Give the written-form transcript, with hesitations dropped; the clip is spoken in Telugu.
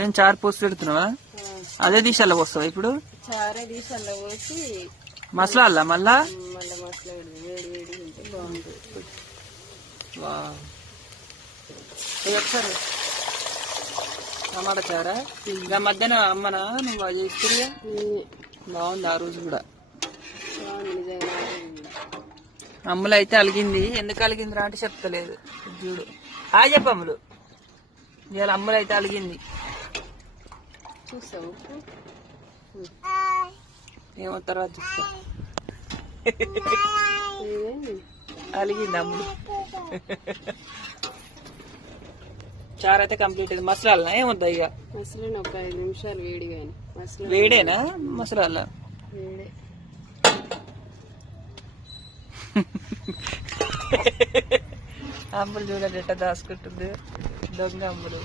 ఏం చారు పోసి పెడుతున్నావా? అదే దీశాల్లో పోస్తావా ఇప్పుడు? చారే దీశాల్లో పోసి మసలా మళ్ళా మళ్ళీ మసలా వేడి వేడి ఉంటే బాగుంటుంది. ఒకసారి టమాటా చారా ఇంకా మధ్యాహ్నం అమ్మనా నువ్వు అది చేస్తున్నా బాగుంది. ఆ రోజు కూడా అమ్ములు అయితే అలిగింది. ఎందుకు అలిగిందిరా అంటే చెప్తలేదు. చూడు చెప్పు అమ్ములు. ఇవాళ అమ్ములు అయితే అలిగింది. చూసావు ఏమో తర్వాత చూస్తా. అలిగింది అమ్ములు. చారు అయితే కంప్లీట్ అయింది. మసలాలనా ఏమొద్దా ఇక? మసలని ఒక 5 నిమిషాలు వేడి కానీ వేడేనా మసలాలా? వేడే. అమ్ములు చూడండి ఎట్లా దాచుకుంటుంది. దొంగ అమ్ములు.